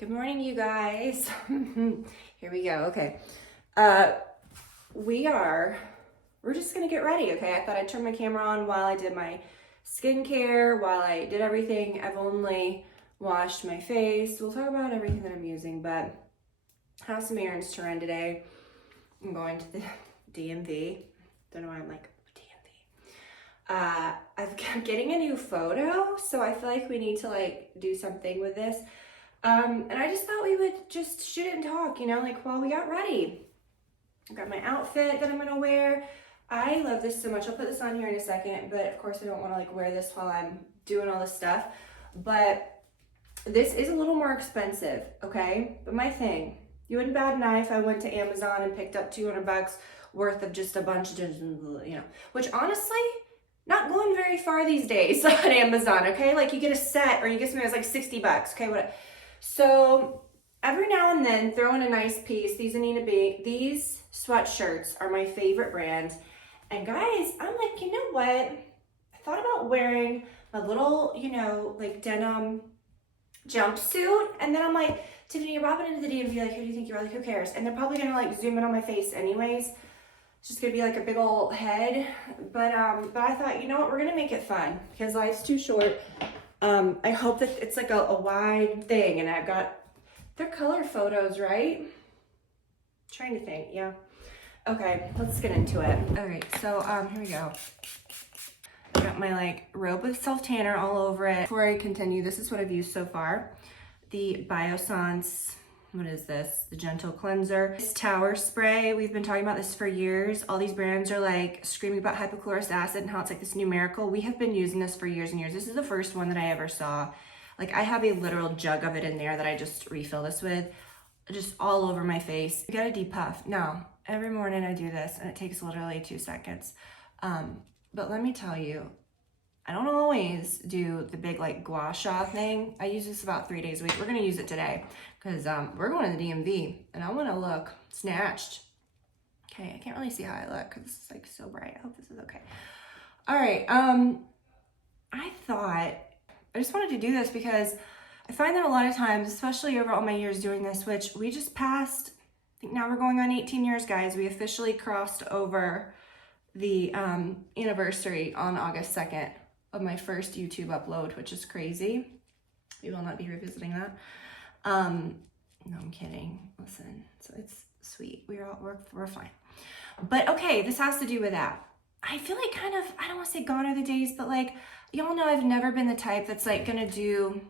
Good morning, you guys. Here we go. Okay. We're just gonna get ready, okay? I thought I'd turn my camera on while I did my skincare, while I did everything. I've only washed my face. We'll talk about everything that I'm using, but I have some errands to run today. I'm going to the DMV. Don't know why I'm like, DMV. I'm getting a new photo, so I feel like we need to like do something with this. And I just thought we would just shoot it and talk, you know, like while we got ready. I got my outfit that I'm gonna wear. I love this so much. I'll put this on here in a second, but of course I don't wanna like wear this while I'm doing all this stuff. But this is a little more expensive, okay? But my thing, you wouldn't bat an eye if I went to Amazon and picked up 200 bucks worth of just a bunch of, you know, which honestly, not going very far these days on Amazon, okay? Like you get a set or you get something that's like 60 bucks, okay? What? So every now and then throw in a nice piece. These these sweatshirts are my favorite brand. And guys, I'm like, you know what? I thought about wearing a little, you know, like denim jumpsuit. And then I'm like, Tiffany, you're bobbing into the DMV, like, who do you think you are? Like, who cares? And they're probably gonna like zoom in on my face anyways. It's just gonna be like a big old head. But I thought, you know what, we're gonna make it fun because life's too short. I hope that it's like a wide thing, and I've got their color photos, right? Trying to think, yeah. Okay, let's get into it. All right, so here we go. I got my like robe with self tanner all over it. Before I continue, this is what I've used so far. The Biossance, what is this? The Gentle Cleanser. This tower spray, we've been talking about this for years. All these brands are like screaming about hypochlorous acid and how it's like this new miracle. We have been using this for years and years. This is the first one that I ever saw. Like I have a literal jug of it in there that I just refill this with, just all over my face. You gotta depuff. Now, every morning I do this and it takes literally 2 seconds. But let me tell you, I don't always do the big like Gua Sha thing. I use this about 3 days a week. We're gonna use it today because we're going to the DMV and I wanna look snatched. Okay, I can't really see how I look because this is like so bright. I hope this is okay. All right, I thought, I just wanted to do this because I find that a lot of times, especially over all my years doing this, which we just passed, I think now we're going on 18 years, guys. We officially crossed over the anniversary on August 2nd of my first YouTube upload, which is crazy. We will not be revisiting that. No, I'm kidding. Listen, so it's sweet. We're fine. But okay, this has to do with that. I feel like kind of, I don't want to say gone are the days, but like, y'all know I've never been the type that's like gonna do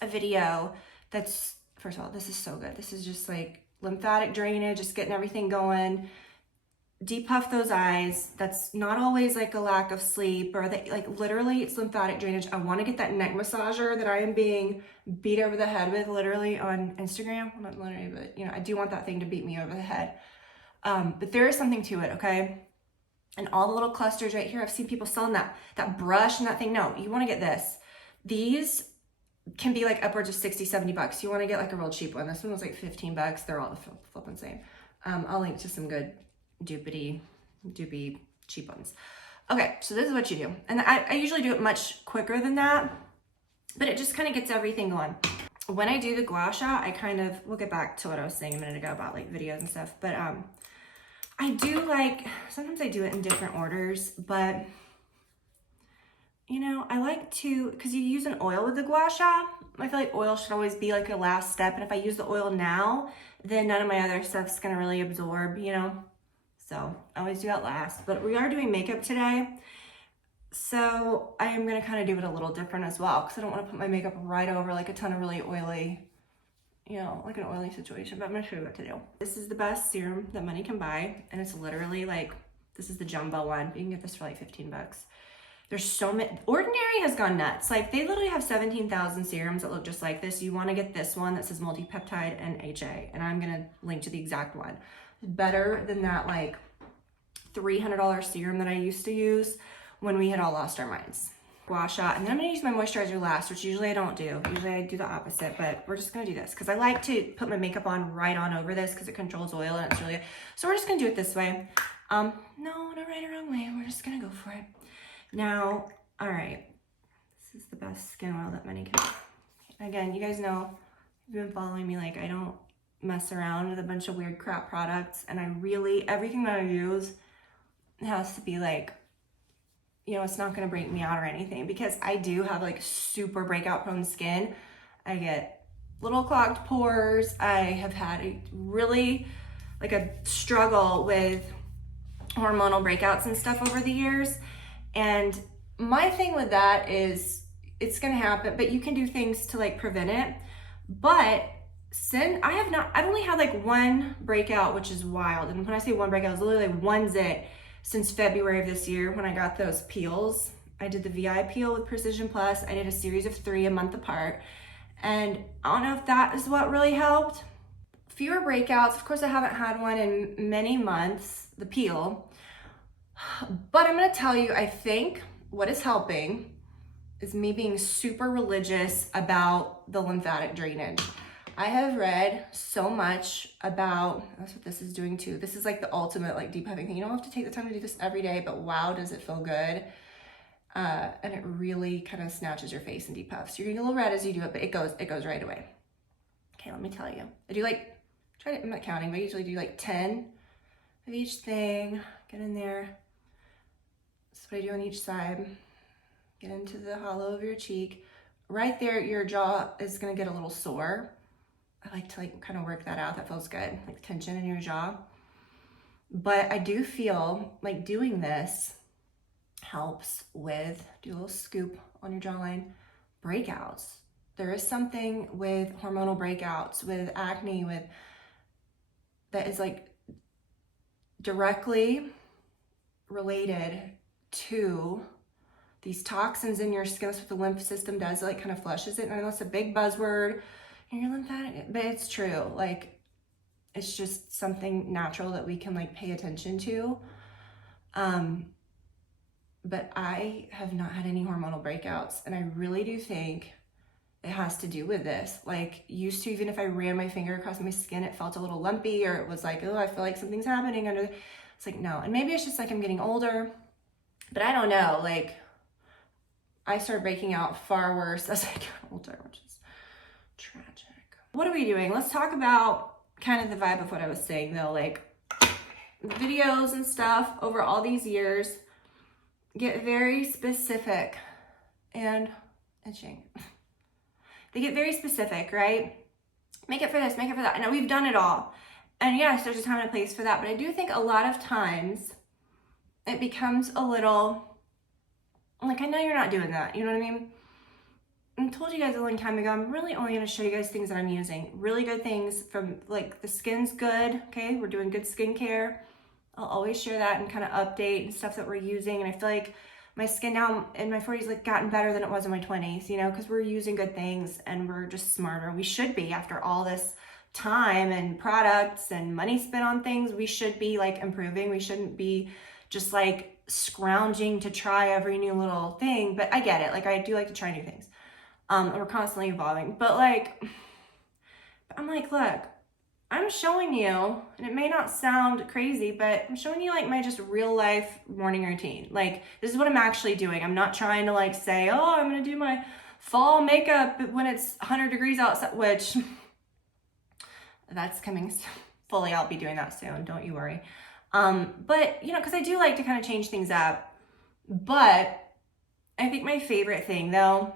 a video that's, first of all, this is so good. This is just like lymphatic drainage, just getting everything going. Depuff those eyes. That's not always like a lack of sleep or that, like literally it's lymphatic drainage. I want to get that neck massager that I am being beat over the head with literally on Instagram. Well, not literally, but you know, I do want that thing to beat me over the head. But there is something to it, okay? And all the little clusters right here, I've seen people selling that brush and that thing. No, you want to get this. These can be like upwards of 60, 70 bucks. You want to get like a real cheap one. This one was like 15 bucks. They're all flipping same. I'll link to some good doopy cheap ones. Okay, so this is what you do. And I usually do it much quicker than that, but it just kind of gets everything going. When I do the Gua Sha, I kind of, we'll get back to what I was saying a minute ago about like videos and stuff, but I do like, sometimes I do it in different orders, but you know, I like to, because you use an oil with the Gua Sha, I feel like oil should always be like a last step, and if I use the oil now, then none of my other stuff's gonna really absorb, you know? So I always do that last, but we are doing makeup today. So I am gonna kind of do it a little different as well, because I don't want to put my makeup right over like a ton of really oily, you know, like an oily situation, but I'm gonna show you what to do. This is the best serum that money can buy, and it's literally like, this is the jumbo one. You can get this for like 15 bucks. There's so many, Ordinary has gone nuts. Like they literally have 17,000 serums that look just like this. You wanna get this one that says multi-peptide and HA, and I'm gonna link to the exact one. Better than that like $300 serum that I used to use when we had all lost our minds. Gua Sha, and then I'm gonna use my moisturizer last, which usually I don't do. Usually I do the opposite, but we're just gonna do this because I like to put my makeup on right on over this because it controls oil and it's really good. So we're just gonna do it this way. No, not right or wrong way. We're just gonna go for it. Now, all right, this is the best skin oil that money can. Again, you guys know If you've been following me, like I don't mess around with a bunch of weird crap products, and I really, everything that I use has to be like, you know, it's not gonna break me out or anything, because I do have like super breakout prone skin. I get little clogged pores. I have had a really like a struggle with hormonal breakouts and stuff over the years. And my thing with that is it's gonna happen, but you can do things to like prevent it. But I've only had like one breakout, which is wild. And when I say one breakout, it's literally like one zit since February of this year when I got those peels. I did the VI peel with Precision Plus. I did a series of 3 a month apart. And I don't know if that is what really helped. Fewer breakouts. Of course, I haven't had one in many months, the peel. But I'm gonna tell you, I think what is helping is me being super religious about the lymphatic drainage. I have read so much about, that's what this is doing too. This is like the ultimate like depuffing thing. You don't have to take the time to do this every day, but wow, does it feel good. And it really kind of snatches your face and depuffs. You're gonna get a little red as you do it, but it goes right away. Okay, let me tell you. I do like, I'm not counting, but I usually do like 10 of each thing. Get in there. That's what I do on each side. Get into the hollow of your cheek. Right there, your jaw is gonna get a little sore. I like to like kind of work that out. That feels good, like tension in your jaw. But I do feel like doing this helps with, do a little scoop on your jawline, breakouts. There is something with hormonal breakouts, with acne, with that is like directly related to these toxins in your skin. That's what the lymph system does. It like kind of flushes it. And I know it's a big buzzword, and you're lymphatic, but it's true. Like, it's just something natural that we can like pay attention to. But I have not had any hormonal breakouts, and I really do think it has to do with this. Like, used to, even if I ran my finger across my skin, it felt a little lumpy, or it was like, oh, I feel like something's happening under. It's like, no. And maybe it's just like I'm getting older, but I don't know. Like, I started breaking out far worse as I got older, which is tragic. What are we doing? Let's talk about kind of the vibe of what I was saying though. Like, videos and stuff over all these years get very specific and itching. They get very specific, right? Make it for this, make it for that. I know we've done it all. And yes, there's a time and a place for that, but I do think a lot of times it becomes a little, like, I know you're not doing that, you know what I mean? I told you guys a long time ago, I'm really only gonna show you guys things that I'm using. Really good things from, like, the skin's good, okay? We're doing good skincare. I'll always share that and kind of update and stuff that we're using. And I feel like my skin now in my 40s like gotten better than it was in my 20s, you know, because we're using good things and we're just smarter. We should be, after all this time and products and money spent on things, we should be like improving. We shouldn't be just like scrounging to try every new little thing. But I get it. Like, I do like to try new things. We're constantly evolving, but like, I'm like, look, I'm showing you, and it may not sound crazy, but I'm showing you like my just real life morning routine. Like, this is what I'm actually doing. I'm not trying to like say, oh, I'm gonna do my fall makeup when it's 100 degrees outside, which that's coming fully. I'll be doing that soon. Don't you worry. But you know, cause I do like to kind of change things up, but I think my favorite thing though,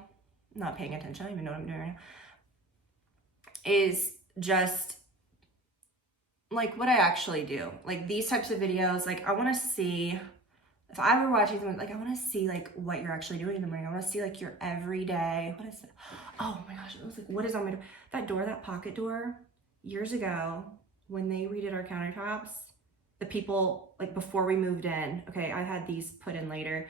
I'm not paying attention, I don't even know what I'm doing right now, is just like what I actually do. Like these types of videos, like I want to see, if I were watching something, like I want to see like what you're actually doing in the morning. I want to see like your everyday, what is it? Oh my gosh, it was like, what is on my door? That door, that pocket door, years ago when they redid our countertops, the people, like before we moved in, okay, I had these put in later,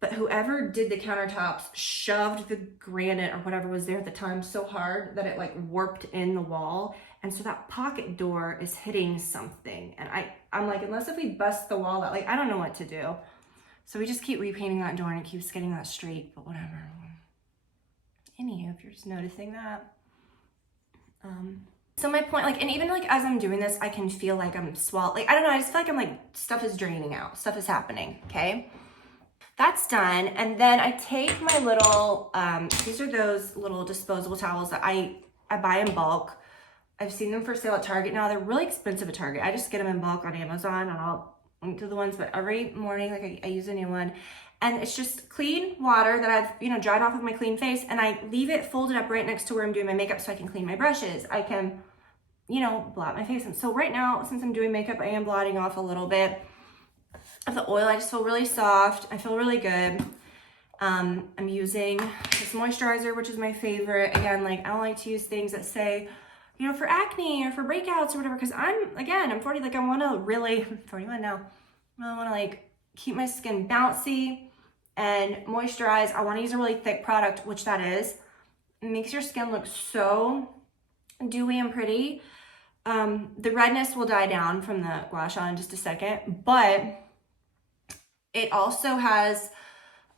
but whoever did the countertops shoved the granite or whatever was there at the time so hard that it like warped in the wall. And so that pocket door is hitting something. And I'm like, unless if we bust the wall out, like, I don't know what to do. So we just keep repainting that door and it keeps getting that straight, but whatever. Anywho, if you're just noticing that. So my point, like, and even like as I'm doing this, I can feel like I'm like, I don't know, I just feel like I'm like, stuff is draining out, stuff is happening, okay? That's done. And then I take my little, these are those little disposable towels that I I buy in bulk. I've seen them for sale at Target now. They're really expensive at Target. I just get them in bulk on Amazon, and I'll link to the ones, but every morning, like I use a new one. And it's just clean water that I've, you know, dried off of my clean face, and I leave it folded up right next to where I'm doing my makeup so I can clean my brushes. I can, you know, blot my face. And so right now, since I'm doing makeup, I am blotting off a little bit of the oil. I just feel really soft. I feel really good. I'm using this moisturizer, which is my favorite. Again, like I don't like to use things that say, you know, for acne or for breakouts or whatever, because I'm 40, like I want to really, I'm 41 now, I really want to like keep my skin bouncy and moisturize. I want to use a really thick product, which that is. It makes your skin look so dewy and pretty. The redness will die down from the Gua Sha in just a second, but it also has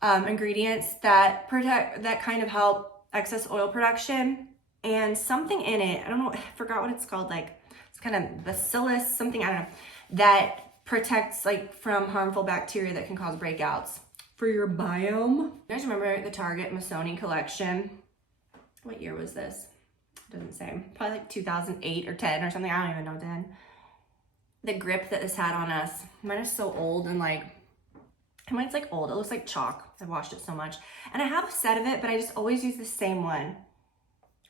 ingredients that kind of help excess oil production, and something in it, I don't know, I forgot what it's called, like it's kind of bacillus, something, I don't know, that protects like from harmful bacteria that can cause breakouts for your biome. You guys remember the Target Missoni collection? What year was this? It doesn't say. Probably like 2008 or 10 or something. I don't even know then. The grip that this had on us. Mine is so old, and like, mine's like old. It looks like chalk. I've washed it so much. And I have a set of it, but I just always use the same one.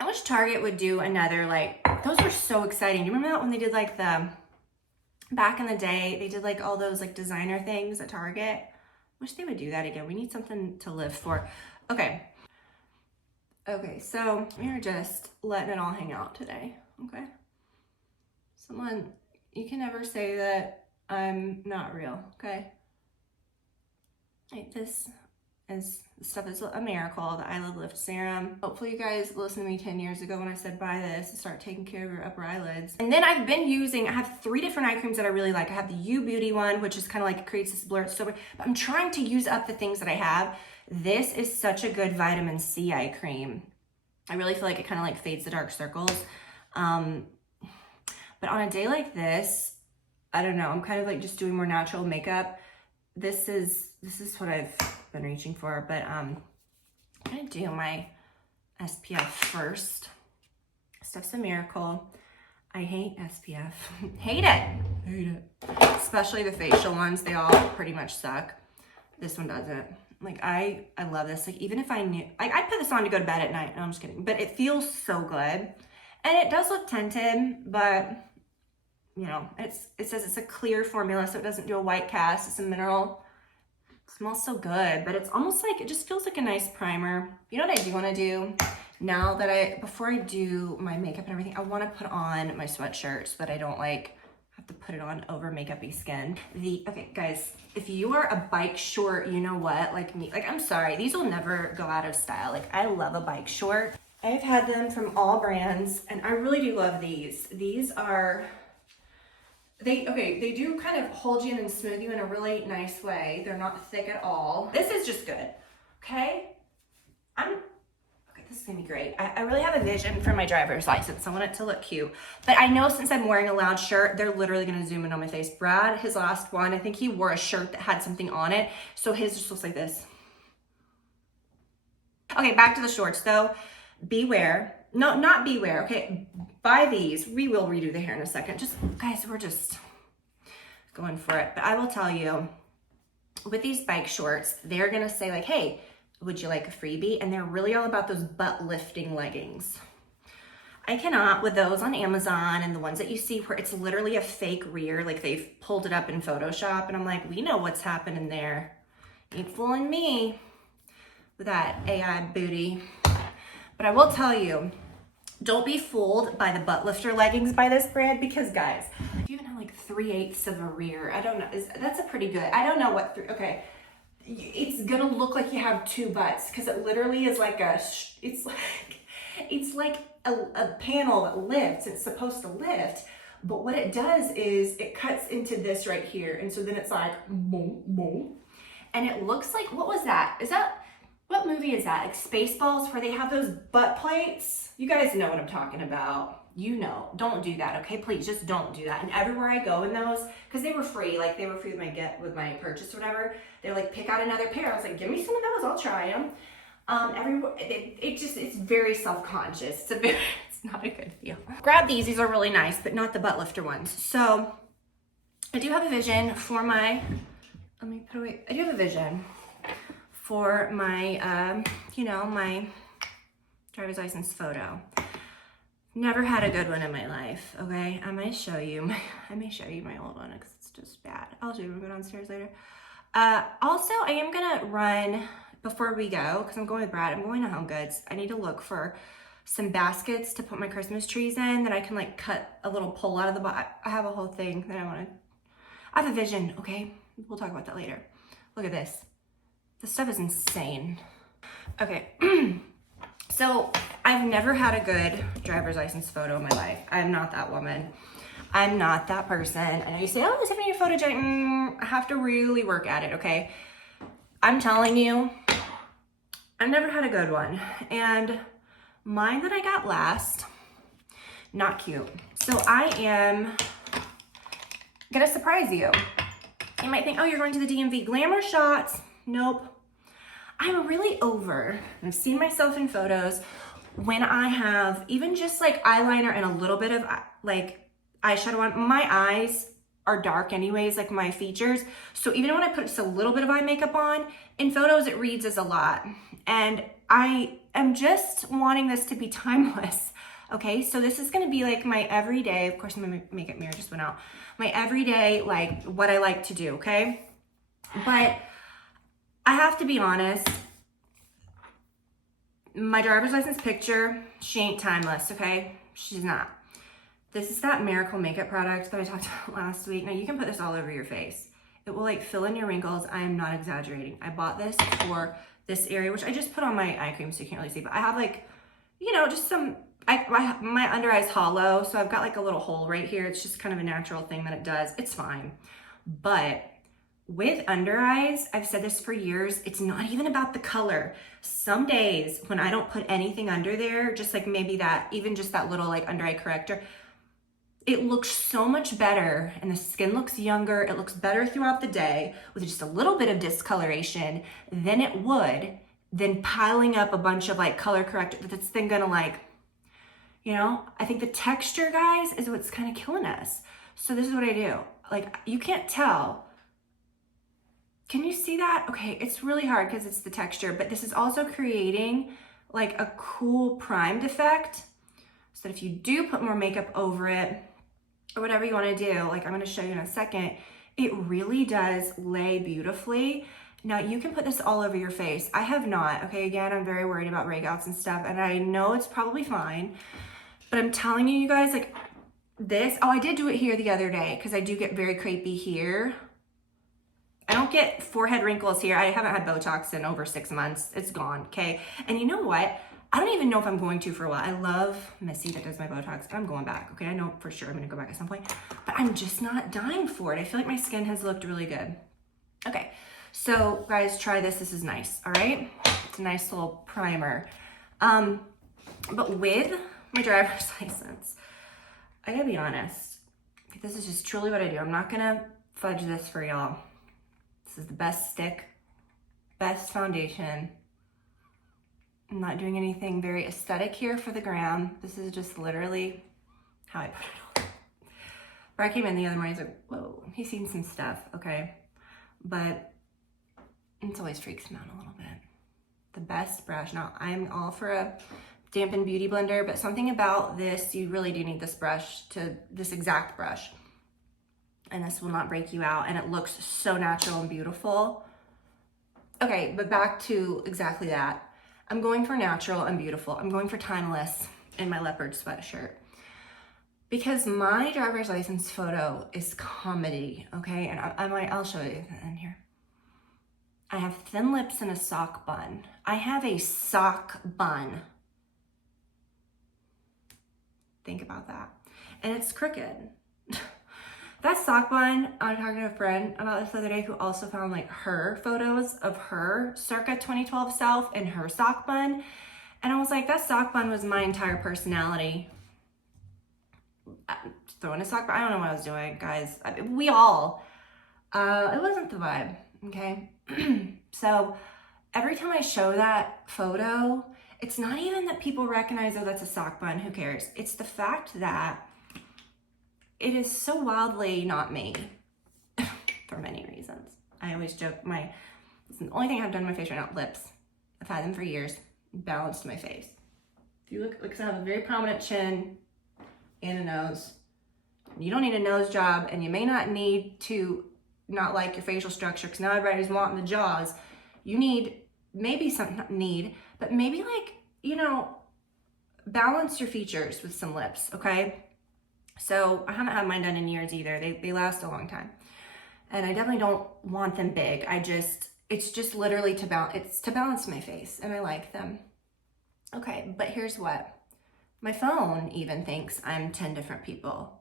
I wish Target would do another, like, those were so exciting. Do you remember that when they did like back in the day, they did like all those like designer things at Target? Wish they would do that again. We need something to live for. Okay, so we're just letting it all hang out today, okay? Someone, you can never say that I'm not real, okay? Like this stuff is a miracle, the I Love Lift serum. Hopefully you guys listened to me 10 years ago when I said buy this and start taking care of your upper eyelids. And then I've been using, I have 3 different eye creams that I really like. I have the U Beauty one, which is kind of like creates this blur. It's so, but I'm trying to use up the things that I have. This is such a good vitamin C eye cream. I really feel like it kind of like fades the dark circles. But on a day like this, I don't know, I'm kind of like just doing more natural makeup. This is what I've been reaching for, but I'm gonna do my SPF first. Stuff's a miracle. I hate SPF. Hate it. Especially the facial ones, they all pretty much suck. This one doesn't. Like I love this. Like even if I knew, I'd put this on to go to bed at night. No, I'm just kidding. But it feels so good, and it does look tinted, but you know, it says it's a clear formula, so it doesn't do a white cast. It's a mineral. It smells so good, but it's almost like, it just feels like a nice primer. You know what I do want to do now that before I do my makeup and everything, I want to put on my sweatshirt so that I don't like have to put it on over makeup-y skin. Okay, guys, if you are a bike short, you know what, like me, like I'm sorry, these will never go out of style. Like I love a bike short. I've had them from all brands, and I really do love these. These are, they do kind of hold you in and smooth you in a really nice way. They're not thick at all. This is just good, okay? This is gonna be great. I really have a vision for my driver's license. I want it to look cute. But I know since I'm wearing a loud shirt, they're literally gonna zoom in on my face. Brad, his last one, I think he wore a shirt that had something on it. So his just looks like this. Okay, back to the shorts though. Beware. No, not beware, okay? Buy these. We will redo the hair in a second. Just, guys, we're just going for it. But I will tell you, with these bike shorts, they're gonna say like, hey, would you like a freebie? And they're really all about those butt lifting leggings. I cannot with those on Amazon and the ones that you see where it's literally a fake rear, like they've pulled it up in Photoshop, and I'm like, we know what's happening there. Ain't fooling me with that AI booty. But I will tell you, don't be fooled by the butt lifter leggings by this brand, because guys, if you even have like 3/8 of a rear, I don't know, that's a pretty good, I don't know what, okay. It's gonna look like you have 2 butts, because it literally is like it's like a panel that lifts. It's supposed to lift, but what it does is it cuts into this right here, and so then it's like boom, boom, and it looks like, what was that? What movie is that? Like Spaceballs, where they have those butt plates? You guys know what I'm talking about. You know, don't do that, okay? Please, just don't do that. And everywhere I go in those, because they were free, like they were free with my purchase or whatever. They're like, pick out another pair. I was like, give me some of those, I'll try them. Everywhere, it's very self-conscious. not a good feel. Grab these are really nice, but not the butt lifter ones. So I do have a vision for my, let me put away, I do have a vision for my, you know, my driver's license photo. Never had a good one in my life, okay? I may show you my old one because it's just bad. I'll show you when we go downstairs later. Also, I am gonna run, before we go, because I'm going with Brad, I'm going to Home Goods. I need to look for some baskets to put my Christmas trees in that I can like cut a little pole out of the bottom. I have a whole thing that I have a vision, okay? We'll talk about that later. Look at this. This stuff is insane. Okay, so I've never had a good driver's license photo in my life. I'm not that woman. I'm not that person. I know you say, oh, Tiffany, you're photogenic. I have to really work at it, okay? I'm telling you, I've never had a good one. And mine that I got last, not cute. So I am gonna surprise you. You might think, oh, you're going to the DMV. Glamour shots, nope. I'm really over, I've seen myself in photos when I have even just like eyeliner and a little bit of like eyeshadow on. My eyes are dark anyways, like my features. So even when I put just a little bit of eye makeup on, in photos it reads as a lot. And I am just wanting this to be timeless. Okay, so this is gonna be like my everyday, of course my makeup mirror just went out, my everyday, like what I like to do, okay? But I have to be honest, my driver's license picture, she ain't timeless, okay? She's not. This is that miracle makeup product that I talked about last week. Now you can put this all over your face. It will like fill in your wrinkles. I am not exaggerating. I bought this for this area, which I just put on my eye cream so you can't really see, but I have like, you know, just some, my under eye's hollow, so I've got like a little hole right here. It's just kind of a natural thing that it does. It's fine. But with under eyes, I've said this for years, it's not even about the color. Some days when I don't put anything under there, just like maybe that, even just that little like under eye corrector, it looks so much better and the skin looks younger. It looks better throughout the day with just a little bit of discoloration than it would than piling up a bunch of like color corrector that's then gonna like, you know, I think the texture, guys, is what's kind of killing us. So this is what I do. Like, you can't tell. Can you see that? Okay, it's really hard because it's the texture, but this is also creating like a cool primed effect so that if you do put more makeup over it or whatever you want to do, like I'm going to show you in a second, it really does lay beautifully. Now you can put this all over your face. I have not, okay? Again, I'm very worried about breakouts and stuff, and I know it's probably fine, but I'm telling you guys, like this, oh, I did do it here the other day because I do get very crepey here. I don't get forehead wrinkles here. I haven't had Botox in over 6 months. It's gone, okay? And you know what? I don't even know if I'm going to for a while. I love Missy that does my Botox. I'm going back, okay? I know for sure I'm gonna go back at some point, but I'm just not dying for it. I feel like my skin has looked really good. Okay, so guys, try this. This is nice, all right? It's a nice little primer. But with my driver's license, I gotta be honest. This is just truly what I do. I'm not gonna fudge this for y'all. This is the best stick, best foundation. I'm not doing anything very aesthetic here for the gram. This is just literally how I put it on. Brad came in the other morning, he's like, whoa, he's seen some stuff, okay? But it always freaks him out a little bit. The best brush. Now, I'm all for a dampened beauty blender, but something about this, you really do need this brush, this exact brush. And this will not break you out, and it looks so natural and beautiful. Okay, but back to exactly that. I'm going for natural and beautiful. I'm going for timeless in my leopard sweatshirt. Because my driver's license photo is comedy, okay? And I'll show you in here. I have thin lips and a sock bun. I have a sock bun. Think about that. And it's crooked. That sock bun, I was talking to a friend about this the other day who also found like her photos of her circa 2012 self and her sock bun. And I was like, that sock bun was my entire personality. Throwing a sock bun, I don't know what I was doing, guys. We all, it wasn't the vibe, okay? So every time I show that photo, it's not even that people recognize, oh, that's a sock bun, who cares? It's the fact that it is so wildly not me for many reasons. I always joke, it's the only thing I've done to my face right now, lips. I've had them for years, balanced my face. If you look, because I have a very prominent chin and a nose. You don't need a nose job, and you may not need to not like your facial structure, because now everybody's wanting the jaws. You need maybe some, not need, but maybe like, you know, balance your features with some lips, okay? So I haven't had mine done in years either. They last a long time. And I definitely don't want them big. It's just literally to balance my face, and I like them. Okay, but here's what. My phone even thinks I'm 10 different people.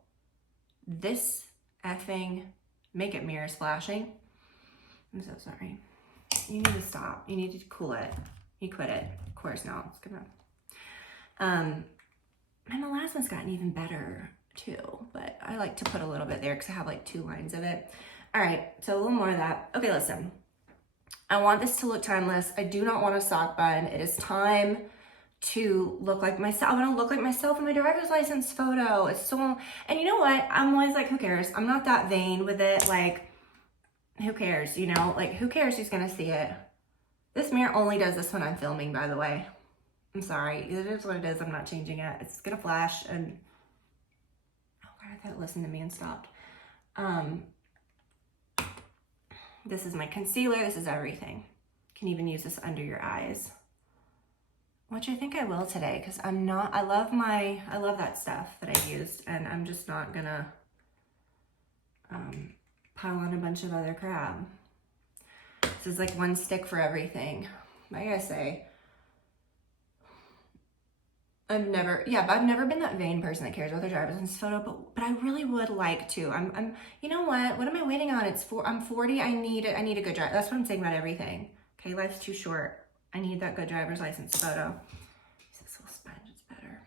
This effing makeup mirror is flashing. I'm so sorry. You need to stop. You need to cool it. You quit it. Of course not. It's gonna. And the last one's gotten even better too, but I like to put a little bit there because I have like 2 lines of it. All right, so a little more of that. Okay, listen. I want this to look timeless. I do not want a sock bun. It is time to look like myself. I want to look like myself in my driver's license photo. It's so, and you know what? I'm always like, who cares? I'm not that vain with it. Like, who cares? You know, like, who cares who's gonna see it? This mirror only does this when I'm filming, by the way. I'm sorry. It is what it is. I'm not changing it. It's gonna flash, and oh God, I thought it listened to me and stopped. This is my concealer. This is everything. You can even use this under your eyes, which I think I will today, because I love that stuff that I used, and I'm just not gonna pile on a bunch of other crap. This is like one stick for everything. I gotta say, I've never been that vain person that cares about their driver's license photo, but I really would like to. You know what am I waiting on? I'm 40. I need a good driver. That's what I'm saying about everything. Okay, life's too short. I need that good driver's license photo. This little sponge is better.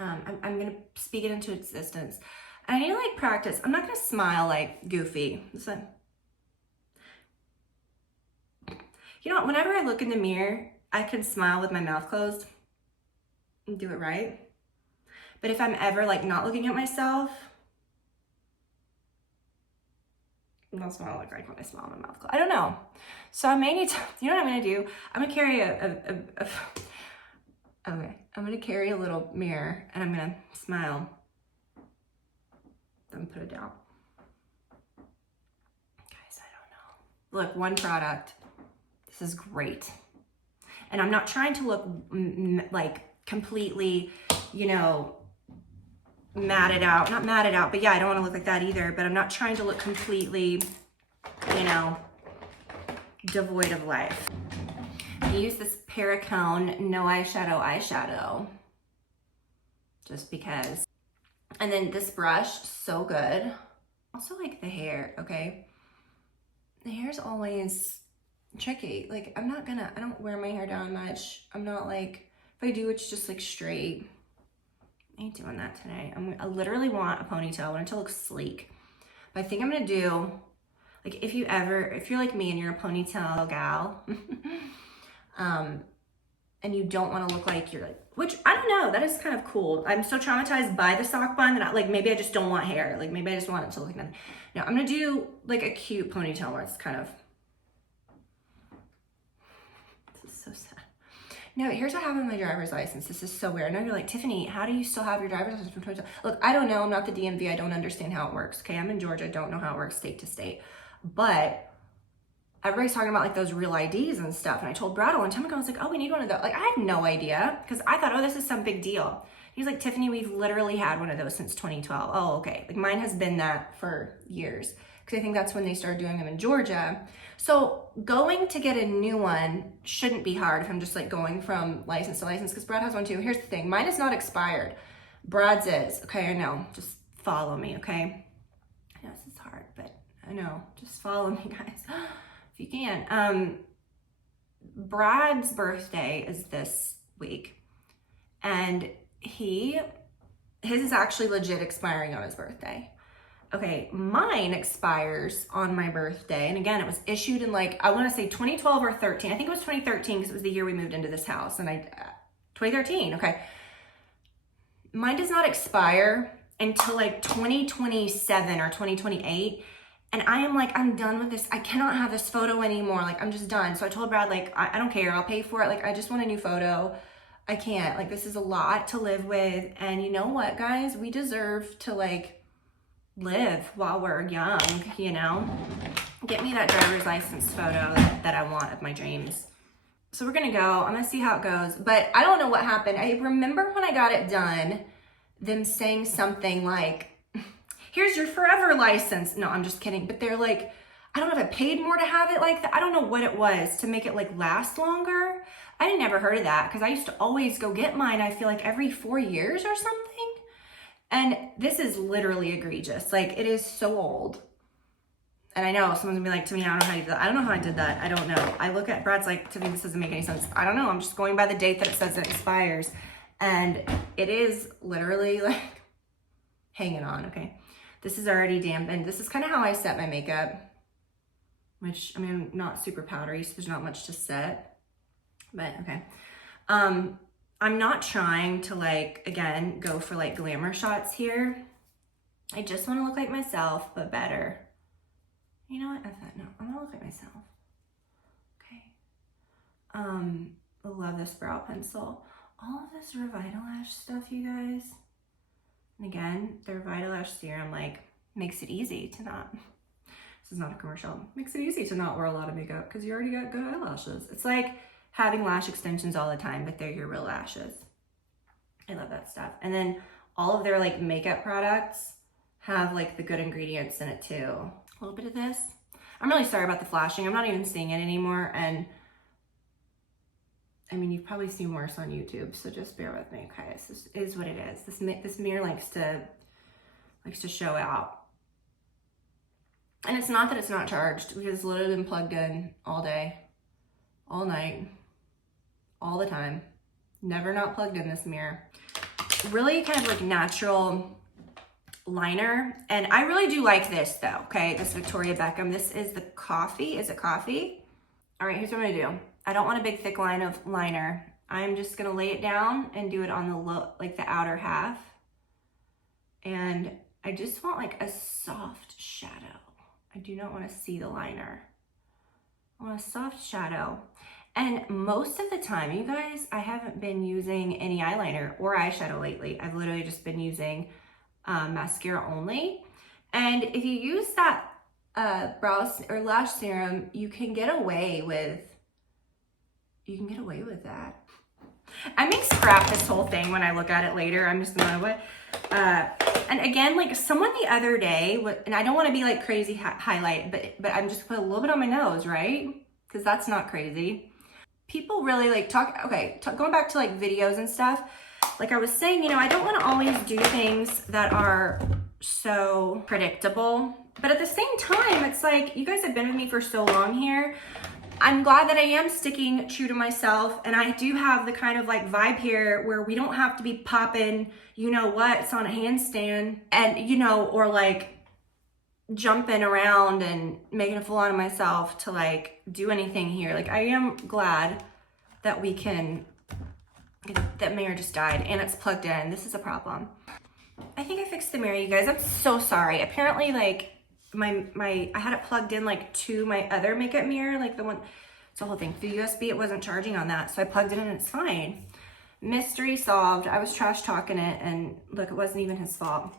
I'm gonna speak it into existence. I need to like practice. I'm not gonna smile like goofy. Listen. You know what? Whenever I look in the mirror, I can smile with my mouth closed and do it right. But if I'm ever like not looking at myself, that's what I look like when I smile with my mouth closed. I don't know. So I may need to, you know what I'm gonna do? I'm gonna carry I'm gonna carry a little mirror, and I'm gonna smile. Then put it down. Guys, I don't know. Look, one product. This is great. And I'm not trying to look like completely, you know, matted out. Not matted out, but yeah, I don't want to look like that either. But I'm not trying to look completely, you know, devoid of life. I use this Perricone No eyeshadow just because. And then this brush, so good. Also like the hair, okay? The hair's always tricky. Like I don't wear my hair down much. I'm not like, if I do, it's just like straight. I ain't doing that today. I literally want a ponytail. I want it to look sleek. But I think I'm gonna do, like if you're like me and you're a ponytail gal, and you don't want to look like you're like, which I don't know, that is kind of cool. I'm so traumatized by the sock bun that maybe I just don't want hair. Like maybe I just want it to look like nothing. No, I'm gonna do like a cute ponytail where it's kind of, this is so sad. No, here's what happened with my driver's license. This is so weird. I know you're like, Tiffany, how do you still have your driver's license from 2012? Look, I don't know. I'm not the DMV. I don't understand how it works. Okay, I'm in Georgia. I don't know how it works state to state. But everybody's talking about like those real IDs and stuff. And I told Brad one time ago, I was like, oh, we need one of those. Like, I had no idea because I thought, oh, this is some big deal. He's like, Tiffany, we've literally had one of those since 2012. Oh, okay. Like mine has been that for years because I think that's when they started doing them in Georgia. So going to get a new one shouldn't be hard if I'm just like going from license to license because Brad has one too. Here's the thing. Mine is not expired. Brad's is. Okay, I know. Just follow me, okay? I know this is hard, but I know. Just follow me, guys. If you can. Brad's birthday is this week. And his is actually legit expiring on his birthday. Okay, mine expires on my birthday. And again, it was issued in like, I want to say 2012 or 13. I think it was 2013 because it was the year we moved into this house. And 2013, okay. Mine does not expire until like 2027 or 2028. And I am like, I'm done with this. I cannot have this photo anymore. Like, I'm just done. So I told Brad, like, I don't care. I'll pay for it. Like, I just want a new photo. I can't. Like, this is a lot to live with. And you know what, guys? We deserve to, like, live while we're young, you know? Get me that driver's license photo that I want of my dreams. So we're gonna go. I'm gonna see how it goes. But I don't know what happened. I remember when I got it done, them saying something like, here's your forever license. No, I'm just kidding. But they're like, I don't know if I paid more to have it like that. I don't know what it was to make it like last longer. I had never heard of that because I used to always go get mine, I feel like every 4 years or something. And this is literally egregious. Like, it is so old. And I know someone's gonna be like, to me, I don't know how you did that. I don't know how I did that. I don't know. I look at Brad's like, to me, this doesn't make any sense. I don't know. I'm just going by the date that it says it expires. And it is literally like hanging on, okay? This is already dampened. This is kind of how I set my makeup, which, I mean, I'm not super powdery, so there's not much to set, but okay. I'm not trying to, like, again, go for like glamour shots here. I just want to look like myself, but better. You know what? I thought, no, I'm gonna look like myself. Okay. I love this brow pencil. All of this Revitalash stuff, you guys. And again, the Revitalash serum, like, makes it easy to not, this is not a commercial, makes it easy to not wear a lot of makeup because you already got good eyelashes. It's like having lash extensions all the time, but they're your real lashes. I love that stuff. And then all of their like makeup products have like the good ingredients in it too. A little bit of this. I'm really sorry about the flashing. I'm not even seeing it anymore. And I mean, you've probably seen worse on YouTube, so just bear with me, okay? This is what it is. This mirror likes to show out. And it's not that it's not charged, because it's literally been plugged in all day, all night, all the time. Never not plugged in this mirror. Really kind of like natural liner. And I really do like this though, okay? This Victoria Beckham. This is the coffee. Is it coffee? All right, here's what I'm gonna do. I don't want a big thick line of liner. I'm just gonna lay it down and do it on the the outer half. And I just want like a soft shadow. I do not want to see the liner. I want a soft shadow. And most of the time, you guys, I haven't been using any eyeliner or eyeshadow lately. I've literally just been using mascara only. And if you use that brow or lash serum, you can get away with that. I may scrap this whole thing when I look at it later. I'm just gonna what? And again, like someone the other day, and I don't want to be like crazy highlight, but I'm just put a little bit on my nose, right? Because that's not crazy. People really like going back to like videos and stuff. Like I was saying, you know, I don't want to always do things that are so predictable. But at the same time, it's like, you guys have been with me for so long here. I'm glad that I am sticking true to myself, and I do have the kind of like vibe here where we don't have to be popping, you know what, it's on a handstand, and you know, or like jumping around and making a fool out of myself to like do anything here. Like I am glad that we can, that mirror just died and it's plugged in. This is a problem. I think I fixed the mirror, you guys. I'm so sorry. Apparently like I had it plugged in like to my other makeup mirror, like the one, it's the whole thing. The USB, it wasn't charging on that, so I plugged it in and it's fine. Mystery solved. I was trash talking it, and look, it wasn't even his fault.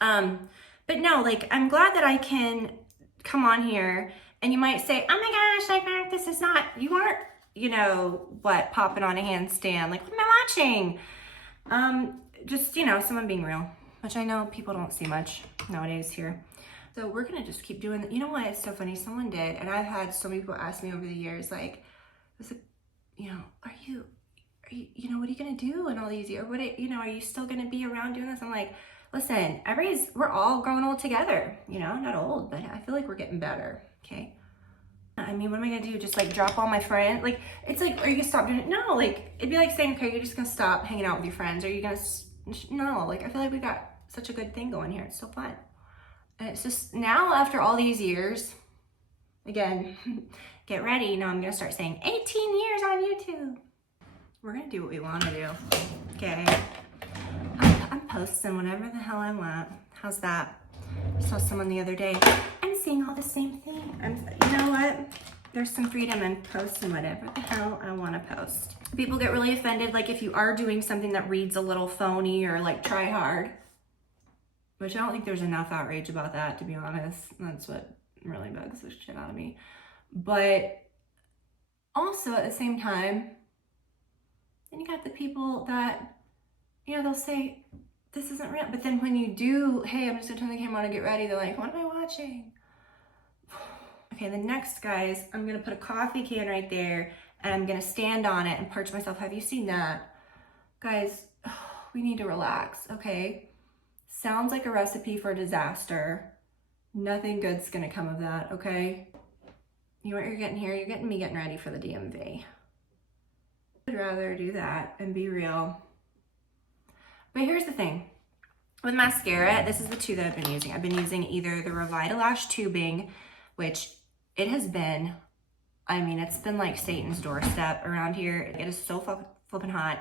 But no, like I'm glad that I can come on here, and you might say, oh my gosh, like this is not, you aren't, you know what, popping on a handstand. Like what am I watching? Just, you know, someone being real, which I know people don't see much nowadays here. So we're gonna just keep doing that. You know what, it's so funny, someone did, and I've had so many people ask me over the years, like, you know, are you, you know, what are you gonna do in all these years? You know, are you still gonna be around doing this? I'm like, listen, we're all growing old together, you know, not old, but I feel like we're getting better, okay? I mean, what am I gonna do? Just like drop all my friends? Like, it's like, are you gonna stop doing it? No, like, it'd be like saying, okay, you're just gonna stop hanging out with your friends. Are you gonna, no, like, I feel like we got such a good thing going here. It's so fun. And it's just now after all these years, again, get ready. Now I'm gonna start saying 18 years on YouTube. We're gonna do what we wanna do, okay? I'm posting whatever the hell I want. How's that? I saw someone the other day. I'm seeing all the same thing. You know what? There's some freedom in posting whatever the hell I wanna post. People get really offended, like if you are doing something that reads a little phony or like try hard, which I don't think there's enough outrage about that, to be honest. That's what really bugs the shit out of me. But also at the same time, then you got the people that, you know, they'll say, this isn't real. But then when you do, hey, I'm just gonna turn the camera on and get ready, they're like, what am I watching? Okay, the next, guys, I'm gonna put a coffee can right there and I'm gonna stand on it and perch myself. Have you seen that? Guys, we need to relax, okay? Sounds like a recipe for disaster. Nothing good's gonna come of that, okay? You know what you're getting here? You're getting me getting ready for the DMV. I'd rather do that and be real. But here's the thing. With mascara, this is the two that I've been using. I've been using either the Revitalash tubing, which it has been, I mean, it's been like Satan's doorstep around here. It is so flipping hot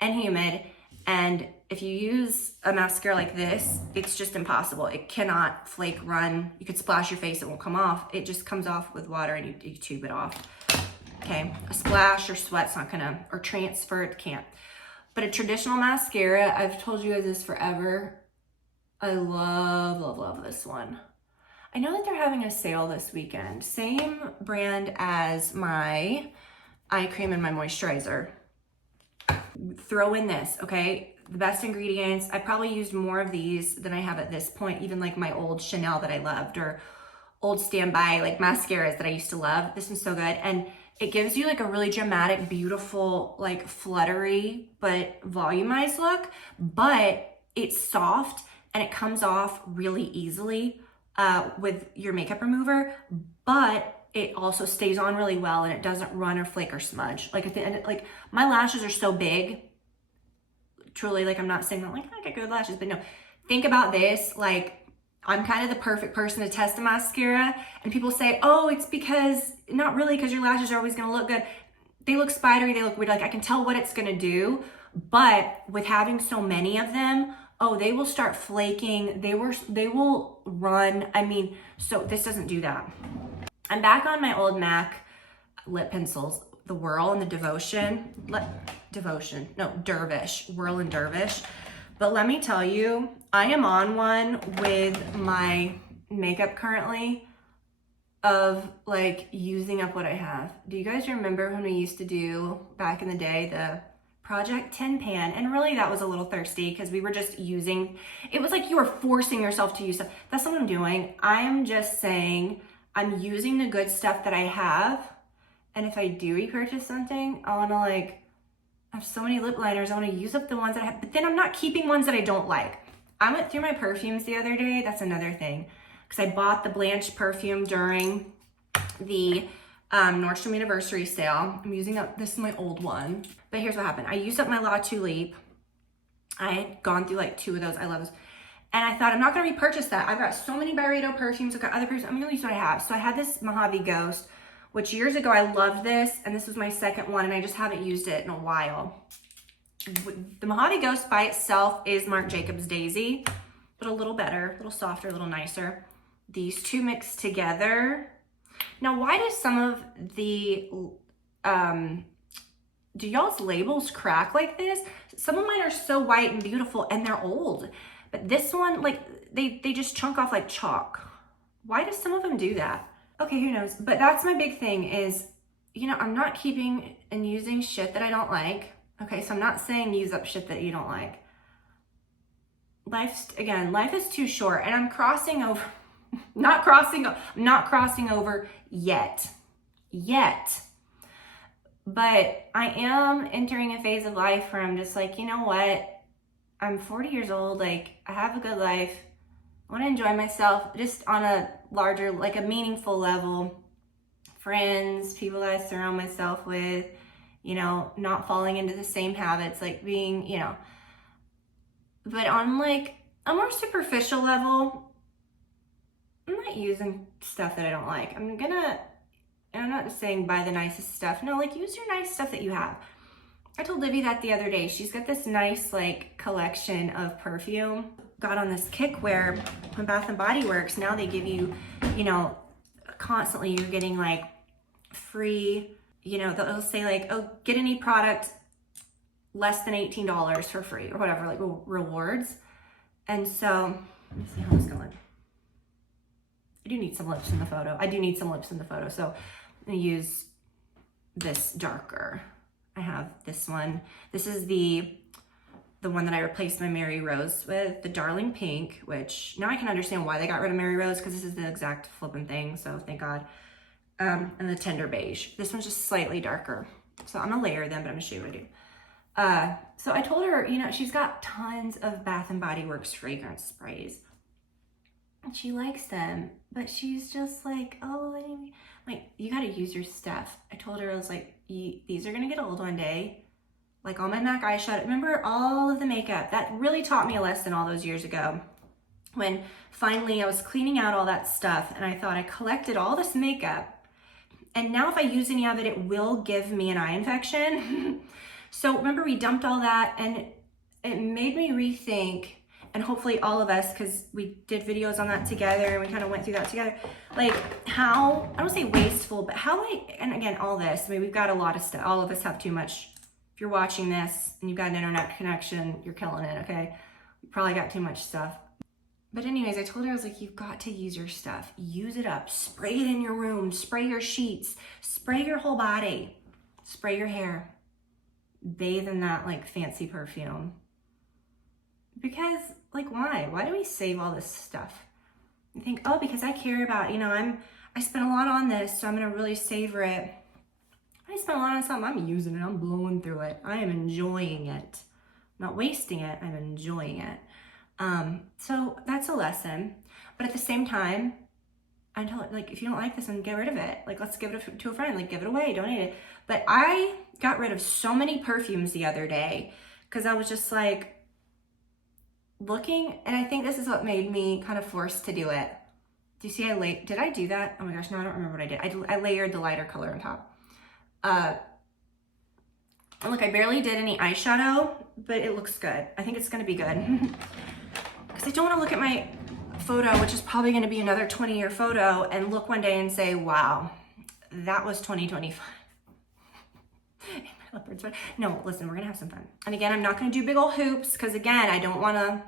and humid. And if you use a mascara like this, it's just impossible. It cannot flake run. You could splash your face, it won't come off. It just comes off with water and you tube it off. Okay, a splash or sweat's not gonna, or transfer, it can't. But a traditional mascara, I've told you guys this forever. I love, love, love this one. I know that they're having a sale this weekend. Same brand as my eye cream and my moisturizer. Throw in this, okay? The best ingredients. I probably used more of these than I have at this point, even like my old Chanel that I loved or old standby like mascaras that I used to love. This one's so good. And it gives you like a really dramatic, beautiful, like fluttery, but volumized look, but it's soft and it comes off really easily with your makeup remover, but it also stays on really well and it doesn't run or flake or smudge. Like at the end, like my lashes are so big, truly, like I'm not saying that like I got good lashes, but no, think about this, like I'm kind of the perfect person to test a mascara and people say, oh, it's because, not really because your lashes are always gonna look good. They look spidery, they look weird, like I can tell what it's gonna do, but with having so many of them, oh, they will start flaking, they will run, I mean, so this doesn't do that. I'm back on my old MAC lip pencils, the Whirl and the Dervish, Whirl and Dervish. But let me tell you, I am on one with my makeup currently of like using up what I have. Do you guys remember when we used to do back in the day, the Project Tin Pan? And really that was a little thirsty because we were just using, it was like you were forcing yourself to use stuff. That's what I'm doing. I am just saying, I'm using the good stuff that I have. And if I do repurchase something, I wanna like, I have so many lip liners, I wanna use up the ones that I have, but then I'm not keeping ones that I don't like. I went through my perfumes the other day, that's another thing. Because I bought the Blanche perfume during the Nordstrom anniversary sale. I'm using up, this is my old one. But here's what happened. I used up my La Tulipe. I had gone through like 2 of those, I love those. And I thought, I'm not gonna repurchase that. I've got so many Byredo perfumes, I've got other perfumes, I'm gonna use what I have. So I had this Mojave Ghost, which years ago I loved this, and this was my second one, and I just haven't used it in a while. The Mojave Ghost by itself is Marc Jacobs Daisy, but a little better, a little softer, a little nicer. These two mixed together. Now, why do some of the, do y'all's labels crack like this? Some of mine are so white and beautiful and they're old, but this one, like they just chunk off like chalk. Why do some of them do that? Okay, who knows? But that's my big thing is, you know, I'm not keeping and using shit that I don't like. Okay, so I'm not saying use up shit that you don't like. Life is too short, and I'm crossing over, not crossing over yet. But I am entering a phase of life where I'm just like, you know what? I'm 40 years old, like I have a good life. I want to enjoy myself just on a larger, like a meaningful level. Friends, people that I surround myself with, you know, not falling into the same habits, like being, you know. But on like a more superficial level, I'm not using stuff that I don't like. I'm not just saying buy the nicest stuff. No, like use your nice stuff that you have. I told Livy that the other day. She's got this nice like collection of perfume. Got on this kick where when Bath and Body Works, now they give you, you know, constantly you're getting like free, you know, they'll say like, oh, get any product less than $18 for free or whatever, like rewards. And so, let me see how it's going. I do need some lips in the photo. So I'm gonna use this darker. I have this one. This is the one that I replaced my Mary Rose with, the Darling Pink, which now I can understand why they got rid of Mary Rose because this is the exact flipping thing, so thank God. And the Tender Beige. This one's just slightly darker. So I'm gonna layer them, but I'm gonna show you what I do. So I told her, you know, she's got tons of Bath and Body Works fragrance sprays. And she likes them, but she's just like, oh, like, you gotta use your stuff. I told her, I was like, these are gonna get old one day. Like all my MAC eyeshadow, remember all of the makeup? That really taught me a lesson all those years ago. When finally I was cleaning out all that stuff and I thought I collected all this makeup and now if I use any of it, it will give me an eye infection. So remember we dumped all that and it made me rethink, and hopefully all of us, because we did videos on that together and we kind of went through that together, like how, I don't say wasteful, but how and again, all this, I mean, we've got a lot of stuff. All of us have too much. If you're watching this and you've got an internet connection, you're killing it, okay? You probably got too much stuff. But anyways, I told her, I was like, you've got to use your stuff. Use it up. Spray it in your room. Spray your sheets. Spray your whole body. Spray your hair. Bathe in that like fancy perfume. Because like why? Why do we save all this stuff? You think, oh, because I care about, you know, I spent a lot on this, so I'm gonna really savor it. I spent a lot on something, I'm using it, I'm blowing through it. I am enjoying it. I'm not wasting it, I'm enjoying it. So that's a lesson. But at the same time, I tell her, like, if you don't like this one, get rid of it. Like, let's give it to a friend, like give it away, donate it. But I got rid of so many perfumes the other day because I was just like looking, and I think this is what made me kind of forced to do it. Do you see did I do that? Oh my gosh, no, I don't remember what I did. I layered the lighter color on top. And look, I barely did any eyeshadow, but it looks good. I think it's gonna be good. Because I don't wanna look at my photo, which is probably gonna be another 20-year photo, and look one day and say, wow, that was 2025. No, listen, we're gonna have some fun. And again, I'm not gonna do big old hoops, because again, I don't wanna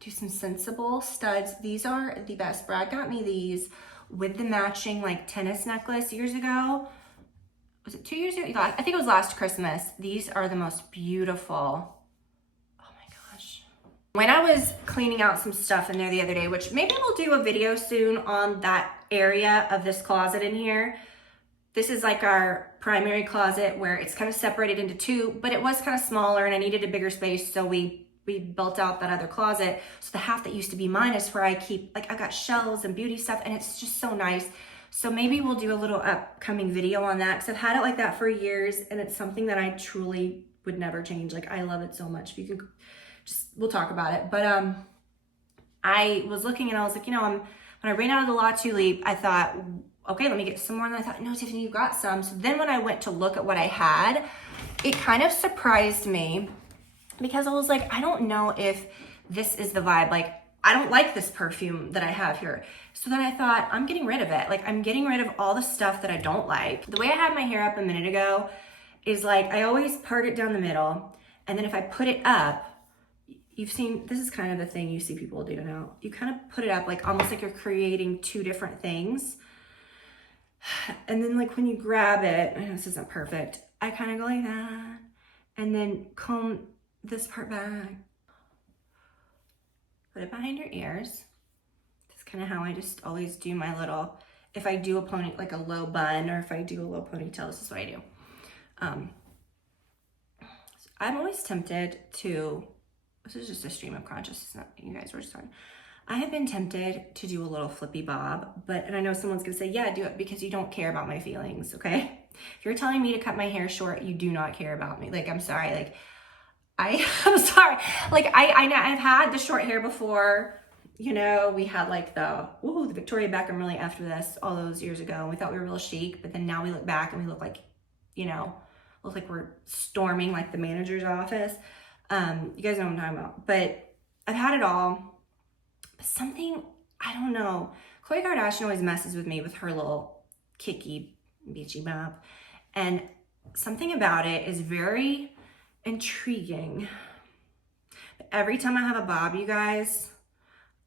do some sensible studs. These are the best. Brad got me these with the matching like tennis necklace years ago. Was it 2 years ago? I think it was last Christmas. These are the most beautiful. Oh my gosh. When I was cleaning out some stuff in there the other day, which maybe we'll do a video soon on that area of this closet in here. This is like our primary closet where it's kind of separated into two, but it was kind of smaller and I needed a bigger space, so we built out that other closet. So the half that used to be mine is where I keep, like, I've got shelves and beauty stuff, and it's just so nice. So maybe we'll do a little upcoming video on that, because I've had it like that for years, and it's something that I truly would never change. Like, I love it so much. If you can just, we'll talk about it. But I was looking and I was like, you know, when I ran out of the La Tulipe, I thought, okay, let me get some more. And then I thought, no, Tiffany, you got some. So then when I went to look at what I had, it kind of surprised me, because I was like, I don't know if this is the vibe. Like, I don't like this perfume that I have here. So then I thought, I'm getting rid of it. Like, I'm getting rid of all the stuff that I don't like. The way I had my hair up a minute ago is like, I always part it down the middle. And then if I put it up, you've seen, this is kind of the thing you see people do now. You kind of put it up like almost like you're creating two different things. And then like when you grab it, I know this isn't perfect, I kind of go like that. And then comb this part back. Put it behind your ears. That's kind of how I just always do my little, if I do a pony, like a low bun, or if I do a low ponytail, this is what I do. So I'm always tempted to, this is just a stream of consciousness, not you guys were just talking. I have been tempted to do a little flippy bob, and I know someone's gonna say, yeah, do it because you don't care about my feelings, okay? If you're telling me to cut my hair short, you do not care about me. Like, I'm sorry, like, I'm sorry. Like, I've had the short hair before, You know, we had like the Victoria Beckham really after this all those years ago. And we thought we were real chic, but then now we look back and we look like, you know, look like we're storming like the manager's office. You guys know what I'm talking about. But I've had it all. But something, I don't know. Khloe Kardashian always messes with me with her little kicky beachy bob. And something about it is very intriguing. But every time I have a bob, you guys,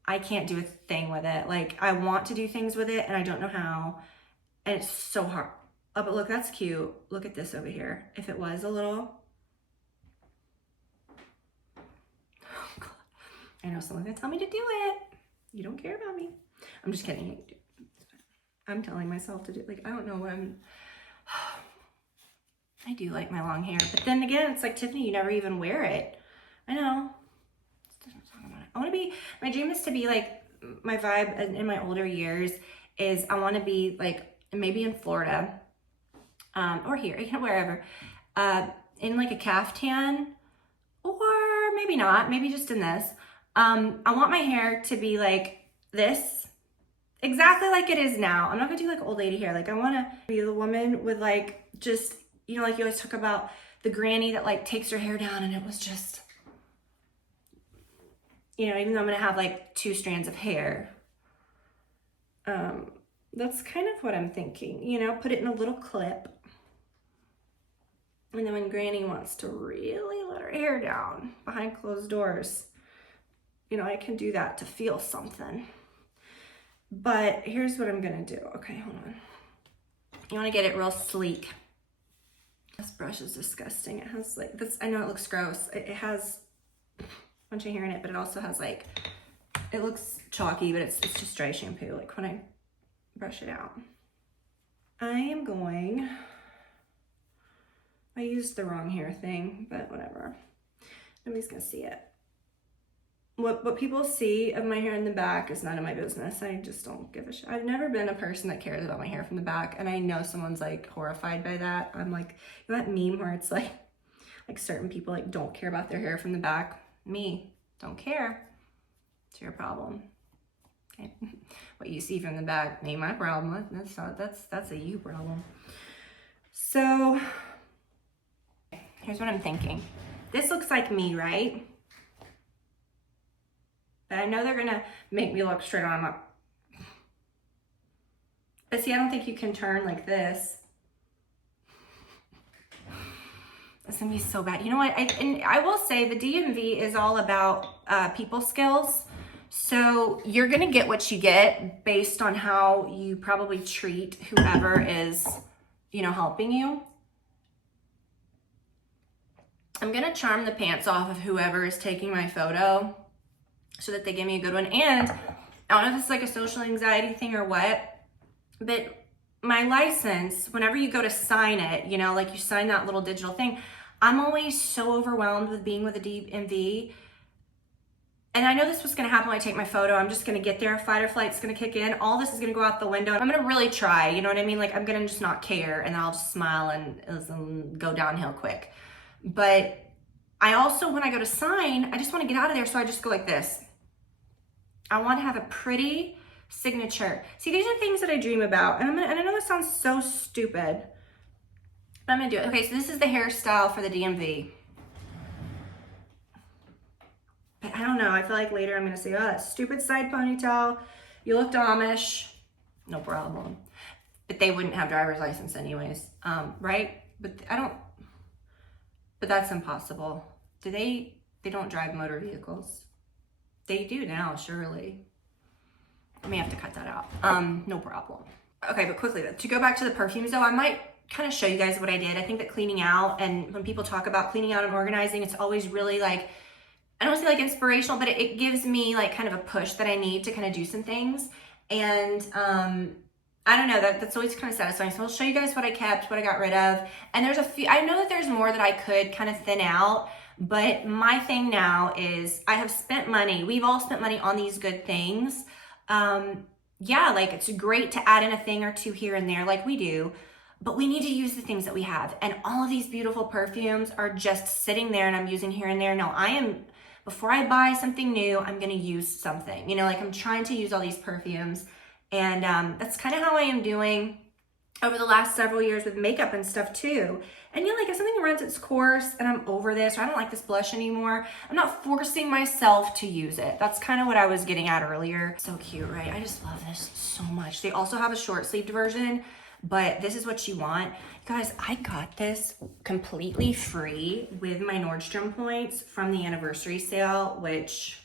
I can't do a thing with it. Like, I want to do things with it and I don't know how. And it's so hard. Oh, but look, that's cute. Look at this over here. If it was a little. Oh, God. I know someone's gonna tell me to do it. You don't care about me. I'm just kidding. I'm telling myself to do, like, I don't know what I do like my long hair. But then again, it's like, Tiffany, you never even wear it. I know. I want to be, my dream is to be like, my vibe in my older years is I want to be like, maybe in Florida, or here, you know, wherever, in like a caftan, or maybe not, maybe just in this. I want my hair to be like this, exactly like it is now. I'm not gonna do like old lady hair. Like, I want to be the woman with like, just, you know, like you always talk about the granny that like takes her hair down and it was just, you know, even though I'm gonna have like 2 strands of hair, that's kind of what I'm thinking, you know, put it in a little clip. And then when Granny wants to really let her hair down behind closed doors, you know, I can do that to feel something. But here's what I'm gonna do. Okay, hold on. You wanna get it real sleek. This brush is disgusting. It has like this, I know it looks gross. It has bunch of hair in it, but it also has like, it looks chalky, but it's just dry shampoo, like when I brush it out. I am going, I used the wrong hair thing, but whatever. Nobody's gonna see it. What people see of my hair in the back is none of my business. I just don't give a shit. I've never been a person that cares about my hair from the back, and I know someone's like horrified by that. I'm like, you know that meme where it's like certain people like don't care about their hair from the back? Me, don't care. It's your problem. Okay. What you see from the back ain't my problem. That's a you problem. So here's what I'm thinking. This looks like me, right? But I know they're gonna make me look straight on up. But see, I don't think you can turn like this. It's gonna be so bad. You know what? I will say the DMV is all about people skills. So you're gonna get what you get based on how you probably treat whoever is, you know, helping you. I'm gonna charm the pants off of whoever is taking my photo so that they give me a good one. And I don't know if it's like a social anxiety thing or what, but my license, whenever you go to sign it, you know, like you sign that little digital thing, I'm always so overwhelmed with being with the DMV. And I know this was gonna happen when I take my photo. I'm just gonna get there, fight or flight's gonna kick in. All this is gonna go out the window. I'm gonna really try, you know what I mean? Like, I'm gonna just not care, and then I'll just smile and go downhill quick. But I also, when I go to sign, I just wanna get out of there, so I just go like this. I wanna have a pretty signature. See, these are things that I dream about, and I know this sounds so stupid, but I'm gonna do it. Okay, so this is the hairstyle for the DMV. But I don't know, I feel like later I'm gonna say, oh, that stupid side ponytail, you looked Amish, no problem. But they wouldn't have driver's license anyways, right? But but that's impossible. They don't drive motor vehicles. They do now, surely. I may have to cut that out. No problem. Okay, but quickly, to go back to the perfumes though, I might kind of show you guys what I did. I think that cleaning out, and when people talk about cleaning out and organizing, it's always really like, I don't want to say like inspirational, but it gives me like kind of a push that I need to kind of do some things. And I don't know, that's always kind of satisfying. So I'll show you guys what I kept, what I got rid of. And there's a few, I know that there's more that I could kind of thin out, but my thing now is I have spent money. We've all spent money on these good things. Yeah, like it's great to add in a thing or two here and there like we do, but we need to use the things that we have. And all of these beautiful perfumes are just sitting there and I'm using here and there. No, before I buy something new, I'm gonna use something. You know, like I'm trying to use all these perfumes, and that's kind of how I am doing over the last several years with makeup and stuff too. And you know, like if something runs its course and I'm over this, or I don't like this blush anymore, I'm not forcing myself to use it. That's kind of what I was getting at earlier. So cute, right? I just love this so much. They also have a short sleeved version, but this is what you want. Guys, I got this completely free with my Nordstrom points from the anniversary sale, which,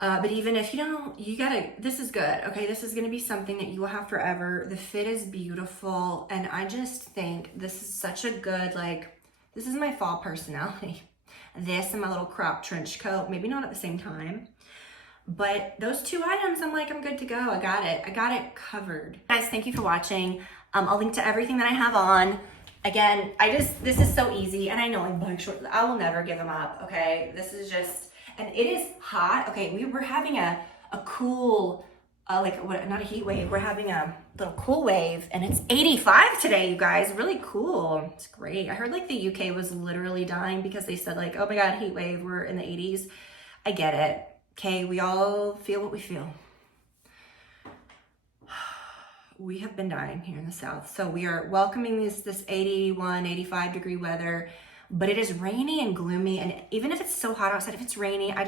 but even if you don't, you gotta, this is good, okay? This is gonna be something that you will have forever. The fit is beautiful, and I just think this is such a good, like, this is my fall personality. This and my little crop trench coat, maybe not at the same time, but those two items, I'm like, I'm good to go. I got it covered. Guys, thank you for watching. I'll link to everything that I have on. Again, this is so easy, and I know like bike shorts, I will never give them up, okay? This is just, and it is hot. Okay, we were having a cool, not a heat wave, we're having a little cool wave, and it's 85 today, you guys. Really cool. It's great. I heard like the UK was literally dying because they said like, oh my God, heat wave, we're in the 80s. I get it. Okay, we all feel what we feel. We have been dying here in the South. So we are welcoming this 81, 85 degree weather, but it is rainy and gloomy. And even if it's so hot outside, if it's rainy, I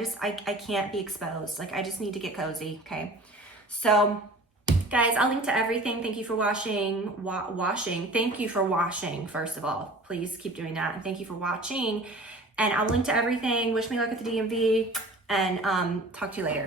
can't be exposed. Like I just need to get cozy, okay? So guys, I'll link to everything. Thank you for washing. Thank you for washing, first of all. Please keep doing that. And thank you for watching. And I'll link to everything. Wish me luck at the DMV, and talk to you later.